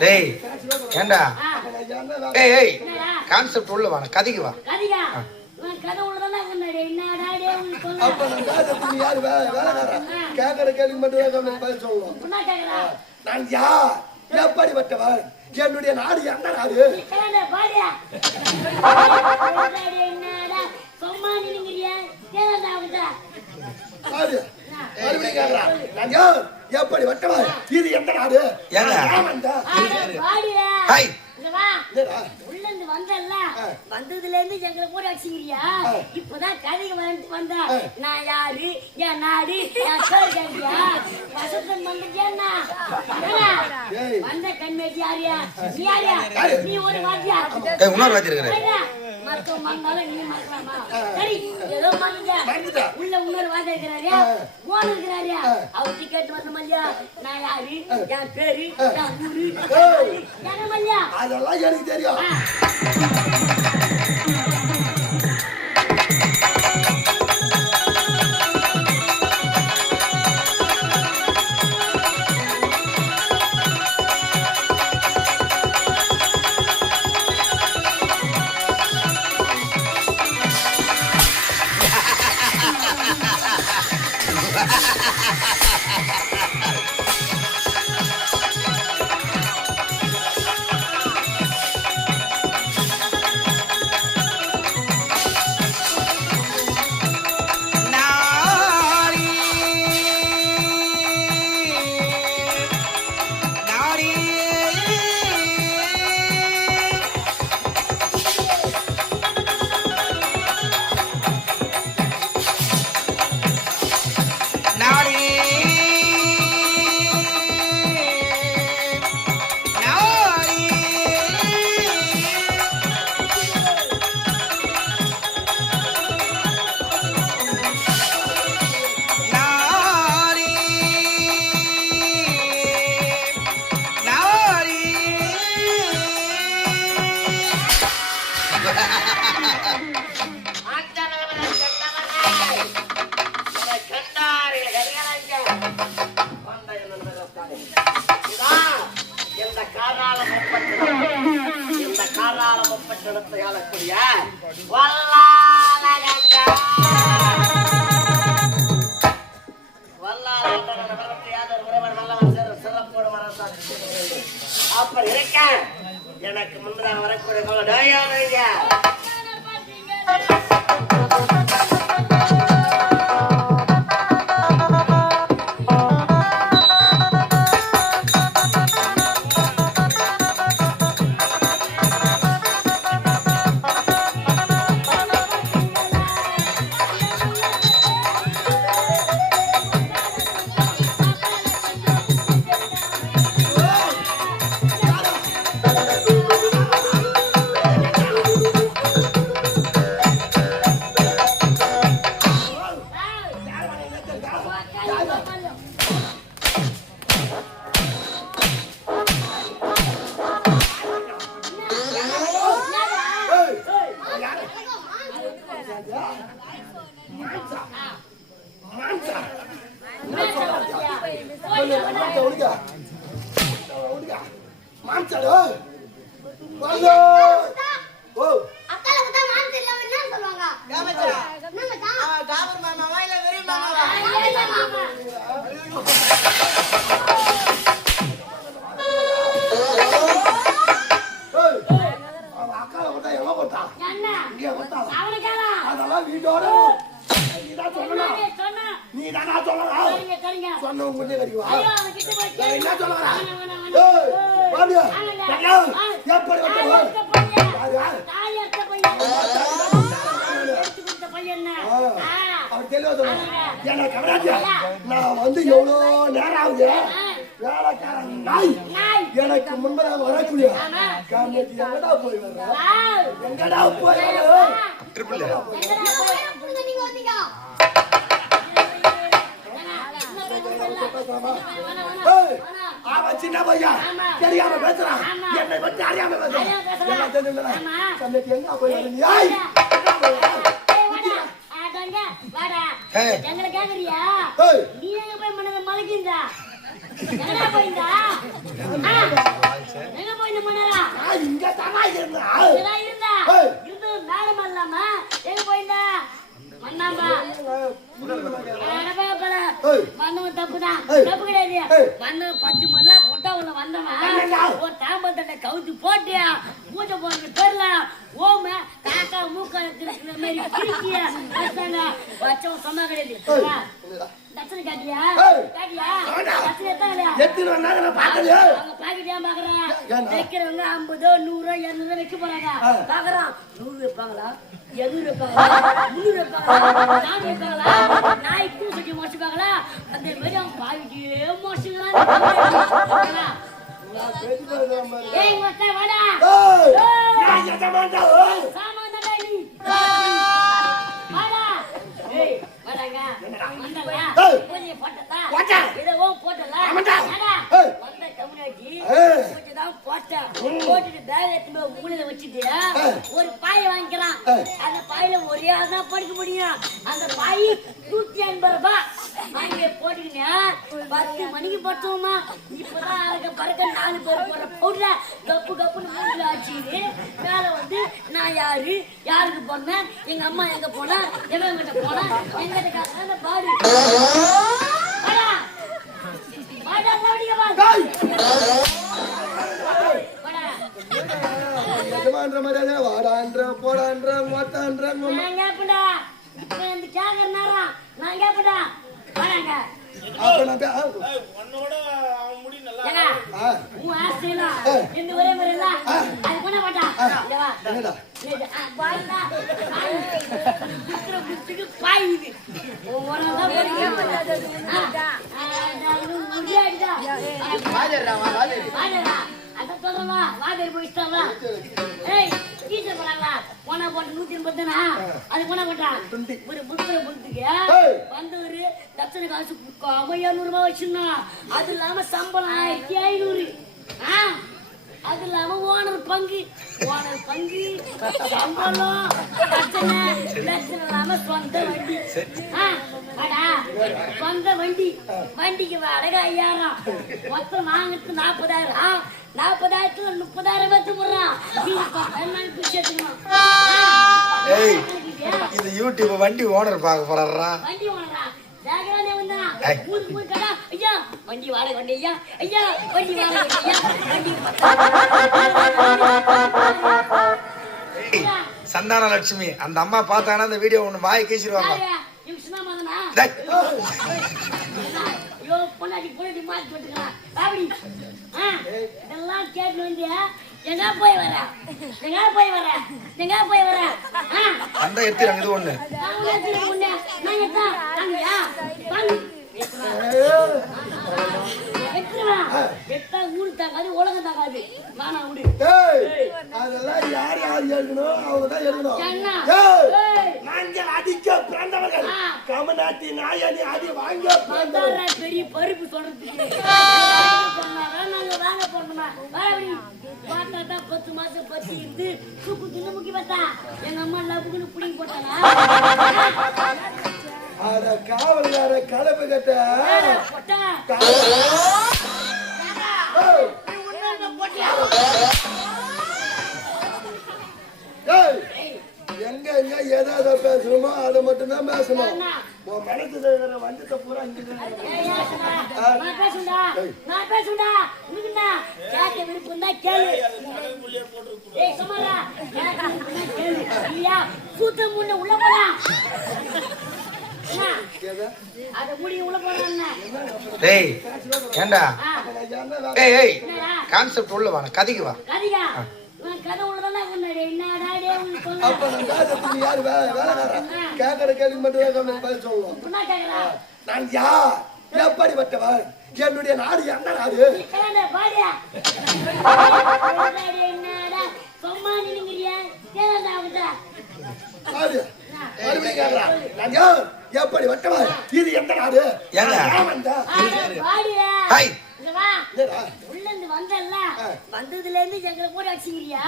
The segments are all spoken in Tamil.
டேய் ஏண்டா ஏய் கான்செப்ட் உள்ள வா கதைக்கு வா கதை உள்ளதானே என்னடா அப்ப நான் காசு யாரு வேலைக்காரன் கேட்கற கேள்வி மட்டும் தான் சொல்லணும். நான் யார் எப்படிப்பட்டவன் என்னுடைய நாடு எந்த நாடு எப்படி வட்டவன் இது எந்த நாடு வந்ததுல இருந்து எங்களை கூட அடிச்சுக்கிறியா இப்பதான் கதைக்கு வந்துட்டு வந்தா நான் யாரு என் நாடு வசத்தன் வந்துட்டியா வந்த கண்மேட்டி யாரியா நீ யாரியா நீ ஒரு வாத்தியா மருத்துவம் மறந்தாலும் நீ மறக்கலாமா சரி ஏதோ மறந்துட்ட உள்ள இன்னொரு வாத்தியா இருக்கிறாரியா போன் இருக்கிறாரியா அவர் டிக்கெட் வந்த மல்லியா நான் யாரு என் பேரு என் ஊரு என்ன மல்லியா அதெல்லாம் எனக்கு தெரியும். அப்படி இருக்க எனக்கு முன்னதாக வரக்கூடிய நான் வந்து எவ்வளவு நேரம் ஆகுது வேலைக்காரன் நாய் எனக்கு முன்பதாக வரக்கூடிய எங்கடா போய் எங்கடா போய் அவன் சின்ன பையன் தெரியாம பேசுறான் என்னை பற்றி அறியாம பேசுறான் எங்க போய் எங்கடா போயிருந்தா? எங்க போயிருந்த மணரா? நான் இங்க தானா இருந்தேன். இதெல்லாம் இருந்தா இருந்து நானும் இல்லாம எங்க போயிருந்தா? மண்ணாம்பா மண்ணு தப்புதான், தப்பு கிடையாது. மண்ணு 10 மணிலாம் கொட்டா உள்ள வந்தவன் ஒரு தாம்பல் தட்டை கவுத்து போட்டியா பூஜை போறது பேர்ல ஓம காக்கா மூக்க இருக்கிற மாதிரி கிழிக்கிய வச்சவன் சொன்னா கிடையாது. தட்சணை காட்டியா காட்டியா தட்சணை எத்தனை எத்தனை வந்தாங்க நான் பார்த்தது. அவங்க பாக்கெட் ஏன் பாக்குறான்? வைக்கிறவங்க 50 100 200 வைக்க போறாங்க. பாக்குறான் 100 வைப்பாங்களா 200 வைப்பாங்களா 300 வைப்பாங்களா 400 வைப்பாங்களா நாய் பூசட்டி மோசிப்பாங்களா அந்த மாதிரி அவன் பாக்கெட்டே மோசிக்கிறான். ஏய் மொத்த வாடா நான் எஜமான்டா. சாமான் தான் நீ வாடா. ஏய் வாடாங்க வந்தடா பூஜை போட்டதா இத ஓ போட்டல வாடா வந்த கம்யூனிட்டி பூஜை தான் போட்டுட்டு பேக் எடுத்து மூலையில வச்சிட்டு ஒரு பாய் வாங்கிக்கிறான். அந்த பாயில ஒரே ஆதான் படுக்க முடியும். அந்த பாய் 150 ரூபாய் வாங்கி போட்டுக்கினா 10 மணிக்கு படுத்தோமா. இப்பதான் அரைக்க பறக்க 4 பேர் போடுற பவுடர கப்பு கப்புன்னு மூஞ்சில ஆச்சு. மேல வந்து நான் யாருக்கு போனேன், எங்க அம்மா எங்க போனா, எவங்கிட்ட போனா, எங்கிட்ட காரணம் பாரு எஜமான்ற மாதிரியாதே வாடான்ற போடான்ற மொத்தான்ற நான் கேப்படா கேக்குறா நான் கேப்படா வாடாங்க. அப்ப நான் உன்னோட அவன் முடி நல்லா உன் ஆசையில இந்த ஒரே மாதிரி இல்ல அது பண்ண மாட்டான். என்னடா பாய்டா பாய் இது முடியாடுதா அத சொல்றா வாதர் போயிட்டாங்களா? ஏய் டீச்சர் போறாங்களா? போனா போட்டு 180 தானா? அது போனா போட்டா ஒரு புத்தரை புத்துக்கு வந்தவரு தட்சணை காசு 200 ரூபாய் வச்சிருந்தா. அது இல்லாம சம்பளம் 1500. அது இல்லாம ஓனர் பங்கு சம்பளம் தட்சணை இல்லாம சொந்த வண்டி. சொந்த வண்டிக்கு வாடகை 5000 மொத்தம் வாங்கிட்டு 40000. 40,000 30,000 பத்து போடுறான். இது யூடியூப் வண்டி ஓனர் பார்க்க போறாரா? வண்டி ஓனரா ஜாகரானே வந்தா ஊருக்கு போய் கடா ஐயா வண்டி வாடகை வண்டி ஐயா ஐயா வண்டி வாடகை ஐயா வண்டி சந்தான லட்சுமி அந்த அம்மா பார்த்தாங்கன்னா அந்த வீடியோ ஒண்ணு வாய் கேசிடுவாங்க. ஐயோ பொண்டாட்டி மாத்தி போட்டுக்கிறான் பாபடி. இதெல்லாம் கேட்டு வந்து எங்க போய் வர அந்த எடுத்துறாங்க இது ஒண்ணு ஊரு தாக்காது உலகம் தாக்காது. அதெல்லாம் யார் எழுதணும் அவங்கதான் எழுதணும். நாங்கள் அடிக்க பிறந்தவர்கள் கமநாட்டி நாயனி அடி வாங்க பெரிய பருப்பு சொல்றதுக்கு நாங்க வாங்க போனோமா பார்த்தா 10 மாசம் பத்தி இருந்து தூக்கு தின்னு முக்கி பார்த்தா எங்க அம்மா லப்புக்குன்னு புடிங்கி போட்டாங்க. அட காவல்கார கலப்பு கட்ட எங்க எங்க எதை பேசணுமோ அதை மட்டும்தான் பேசணும். உன் மனசுல இருக்கிற வஞ்சத்தை பூரா நான் பேசுண்டா கேட்க விருப்பம் தான் கேளு. கூட்டம் முன்ன உள்ள போலாம் அத முடி உள்ள போறான்னா டேய் ஏண்டா ஏய் கான்செப்ட் உள்ள வா கதைக்கு வா கதையா நான் கதை உள்ளதானே கொண்டாடே என்னடா டேய் உனக்கு சொல்ல அப்ப நான் பேசுறது யார் வேலைக்காரன் கேக்குற கேள்வி மட்டும் தான் பதில் சொல்லணும். என்ன கேக்குறா? நான் யார் எப்படிப்பட்டவன் என்னுடைய நாடு எந்த நாடு பாடியா என்னடா சும்மா நின்னுங்கறியா கேளடா அவடா நாடு மறுபடியும் கேக்குறா நான் யார் எப்படிப்பட்டவன் இது எந்த நாடு ஏங்க நான் வந்தா பாடியா ஹாய் இங்க வா உள்ள இருந்து வந்தல்ல வந்ததுல இருந்து எங்களை போட்டு அடிச்சுக்கிறியா?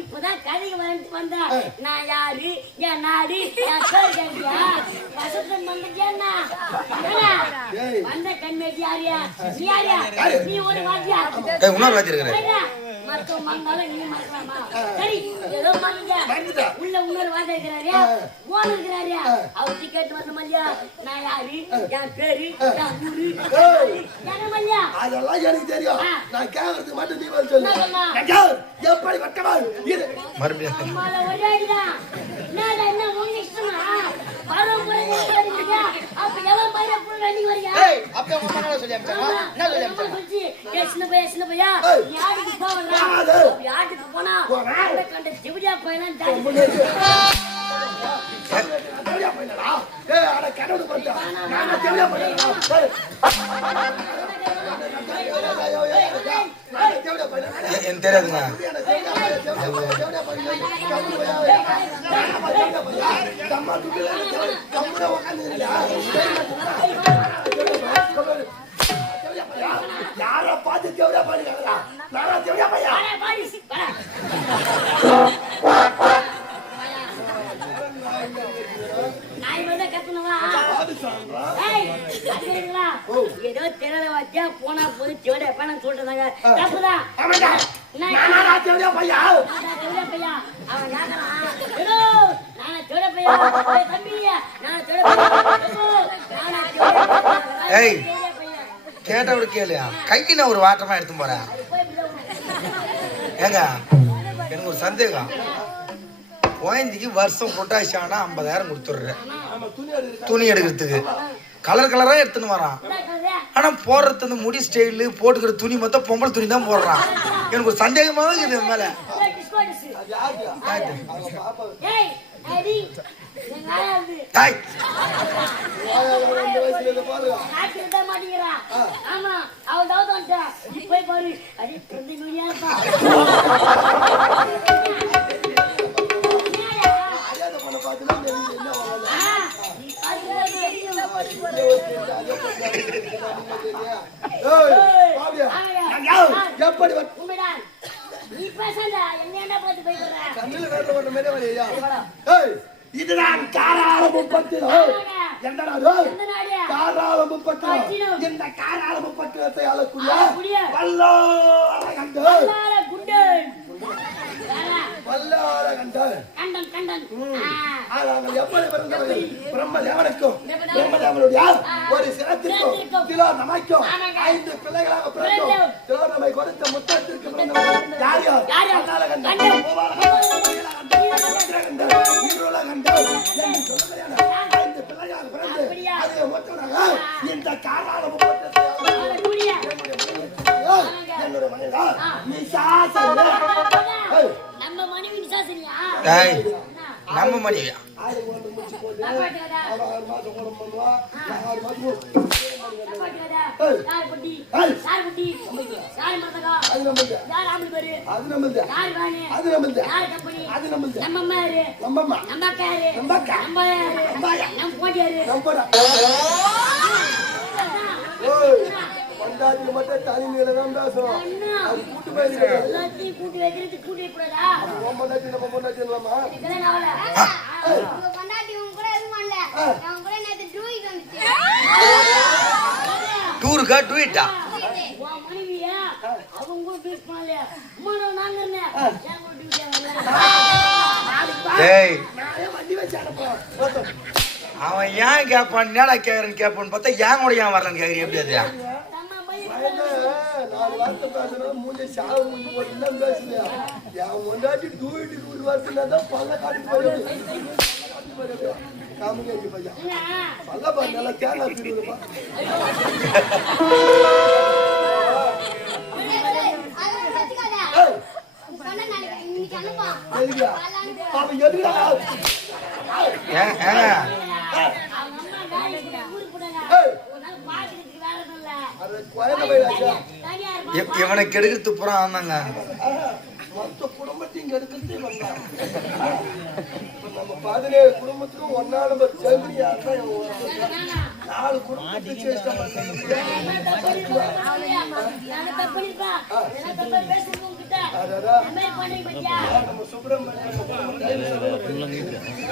இப்பதான் கதைக்கு வந்துட்டு வந்தா நான் யாரு, என் நாடு, என் பேர் கேட்டியா? வசந்தம் வந்துட்டேன்னா வந்த கண்மேட்டி யாரியா? நீ யாரியா? நீ ஒரு வாத்தியா? இன்னொரு வாத்தி இருக்கிற மத்தவங்க மறந்தாலும் நீ மறக்கலாமா? சரி, ஏதோ மறந்துட்ட. உள்ள இன்னொரு வாத்தியா இருக்கிறாரியா? ஓனர் இருக்கிறாரியா? அவர் டிக்கெட் வந்த மல்லியா? நான் யாரு, என் பேரு, என் ஊரு, என்ன மல்லியா? அதெல்லாம் எனக்கு தெரியும். நான் கேக்குறதுக்கு மட்டும் நீ பதில் சொல்லு. எப்படி வட்டவள் இது மறுபடியும் அம்மால ஒரே அடிதான். என்ன உங்க இஷ்டமா? பரம்பரை நீங்க அப்ப எவன் பையன் புள்ள நீங்க வரீங்க? அப்ப உங்க அம்மா என்ன சொல்லி அம்ச்சாங்க? என்ன சொல்லி அம்ச்சாங்க? சின்ன பையா யாருக்கு போவா? யாருக்கு போனா அந்த கண்ட ஜிவியா பையன் தான் தேவையா போயிடா. ஏய் அட கடவுள் பண்ணா. நான் தேவையா போயிடா. எனக்கு தெரியாதுங்க. யார பார்த்து தேவையா பண்ணிக்கிறா? நானா தேவையா பையா? ஏதோ தெரியல வாத்தியா போனா போது தேவையா பணம் சொல்றாங்க. தப்புதான். தேவையா பையா? பையா அவன் கேட்கறான். ஏதோ நான் தேவையா பையா தம்பியா நான் ஏய் கேட்டவரு கேளு. கைக்கு நான் ஒரு வாட்டமா எடுத்து போறேன். ஏங்க எனக்கு ஒரு சந்தேகம். குழந்தைக்கு வருஷம் பொட்டாசியானா 50,000 கொடுத்துடுறேன் துணி எடுக்கிறதுக்கு. கலர் கலரா எடுத்துன்னு வரான். ஆனா போடுறது அந்த முடி ஸ்டைலு போட்டுக்கிற துணி மொத்தம் பொம்பளை துணி தான் போடுறான். எனக்கு ஒரு சந்தேகமாக இது மேல. எப்படி இதுதான் காராளமும் பட்டினம். என்னடா காராளமும் பட்டினம்? இந்த காராளமும் பட்டினத்தை ஆளக்கூடிய வல்லாரகண்டர். எப்படி பிறந்தவர்கள்? பிரம்மதேவனுக்கும் பிரம்மதேவனுடைய ஒரு சிரத்திற்கும் திலோனமைக்கும் 5 பிள்ளைகளாக பிறந்தோம். திலோனமை கொடுத்த முத்தத்திற்கு பிறந்தவர்கள் யார் யார்? வல்லாரகண்டர், இருளகண்டர் என்று சொல்லுகிறார். 5 பிள்ளைகளாக பிறந்து அதே ஒற்றனாக இந்த காராளமும் பட்டினத்தை என்னுடைய மனைவி நீ சாசன நம்ம மனைவி நிசாசனியா? நம்ம மனைவியா? பொண்டாட்டி மட்டும் தனி நீளம் பேசுறோம். அது கூட்டு போயிருக்க கூட்டி வைக்கிறது கூட்டி வைக்கூடாதா? பொண்டாட்டி நம்ம பொண்டாட்டி இல்லாமா? டூருக்கா ட்வீட்டா? மனைவியா அவங்க பேஸ் பண்ணல. அவன் ஏன் கேட்பான் என்னடா கேக்குறேன்னு கேட்பான்னு பார்த்தா ஏன் கூட ஏன் வரலன்னு கேக்குறீங்க. எப்படி அது? 4 வார்த்தை பேசணும். மூஞ்சி சாவு மூஞ்சி போட்டு பேசுறியா? என் முன்னாடி 2 வார்த்தை தான் பல்ல காட்டிட்டு போயிடுது. காமிங்க பையா பல்ல பா நல்லா கேரளா திருவிழா இவனை கெடுக்கிறது புறம் ஆமாங்க. மொத்த குடும்பத்தையும் கெடுக்கிறது நம்ம 17 குடும்பத்துக்கும் ஒன்னா நம்பர் சேர்ந்து 4 குடும்பத்துக்கு அதான் என்ன பண்ணி பத்தியா நம்ம சுப்பிரமணியம்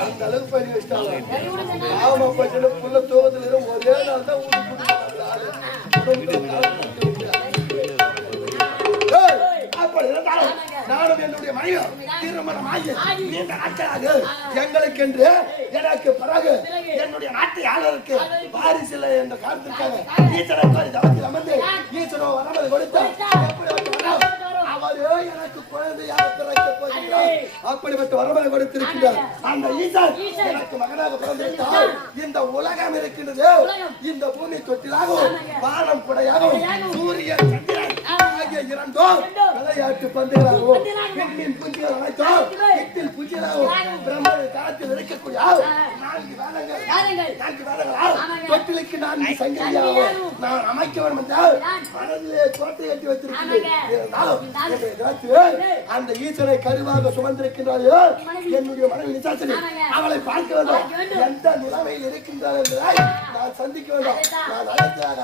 அந்த அளவுக்கு பண்ணி வச்சிட்டாங்க. சரி விடுங்க ஆமா பச்சனை புள்ள தோகத்துல ஒரே நாள் தான் ஊருக்கு நானும் என்னுடைய மனைவியும் திருமணமாகி நீண்ட நாட்களாக எங்களுக்கென்று எனக்கு பிறகு என்னுடைய நாட்டு ஆளருக்கு வாரிசில்லை என்ற காரணத்திற்காக ஈஸ்வரன் கோயில் தவத்தில் அமர்ந்து ஈஸ்வரோ வரமது கொடுத்தார். அவரே எனக்கு குழந்தையாக பிறக்க போகிறார். அப்படிப்பட்ட வரமனை கொடுத்திருக்கிறார். அந்த ஈசன் எனக்கு மகனாக பிறந்திருந்தால் இந்த உலகம் இருக்கின்றது. இந்த பூமி தொட்டிலாகவும் வானம் குடையாகவும் சூரியன் சந்திரன் ஆகிய இரண்டும் விளையாட்டு பந்துகளாகவும் பெண்ணின் பூச்சிகள் அனைத்தும் எட்டில் பூச்சிகளாகவும் பிரம்மனை காலத்தில் இருக்கக்கூடிய 4 வேதங்களால் தொட்டிலுக்கு 4 சங்கிலியாகவும் நான் அமைக்க வேண்டும் என்றால் மனதிலே கோட்டை கட்டி வைத்திருக்கிறேன். அந்த ஈசனை கருவாக சுமந்திருக்கின்றாரோ என்னுடைய மனைவி நிசாசனி அவளை பார்க்க வேண்டும். எந்த நிலைமையில் இருக்கின்றார் என்பதை நான் சந்திக்க வேண்டும். நான் அழைத்ததாக